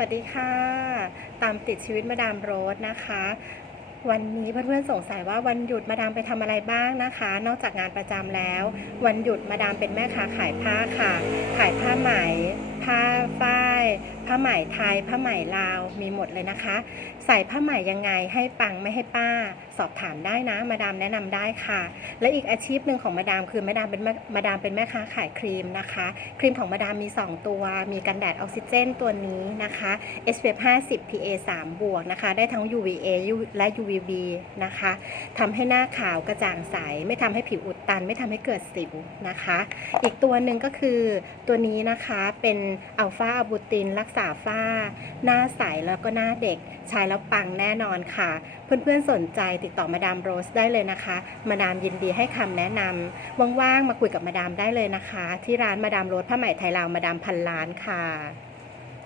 วัสดีค่ะ ตามติดชีวิตมาดามโรสนะคะ วันนี้เพื่อนๆสงสัยว่าวันหยุดมาดามไปทำอะไรบ้างนะคะ นอกจากงานประจำแล้ว วันหยุดมาดามเป็นแม่ค้าขายผ้าค่ะ ขายผ้าไหม ผ้าฝ้าย ผ้าไหมไทยผ้าไหมลาวมีหมดเลยนะคะ ใส่ผ้าไหมยังไงให้ปังไม่ให้ป้า สอบถามได้นะ มาดามแนะนำได้ค่ะ และอีกอาชีพหนึ่งของมาดามคือมาดามเป็นแม่มาดามเป็นแม่ค้าขายครีมนะคะ ครีมของมาดามมี 2 ตัว มีกันแดดออกซิเจนตัวนี้นะคะ SPF 50 PA 3บวกนะคะ ได้ทั้ง UVA และ UVB นะคะทำให้หน้าขาวกระจ่างใส ไม่ทำให้ผิวอุดตัน ไม่ทำให้เกิดสิวนะคะ อีกตัวหนึ่งก็คือตัวนี้นะคะเป็นอัลฟาอะบูตินรักษาฝ้า หน้าใสแล้วก็หน้าเด็ก ใช้แล้วปังแน่นอนค่ะ เพื่อนๆสนใจติดต่อมาดามโรสได้เลยนะคะ มาดามยินดีให้คำแนะนำว่างๆมาคุยกับมาดามได้เลยนะคะ ที่ร้านมาดามโรสผ้าไหมไทยลาวมาดามพันล้านค่ะ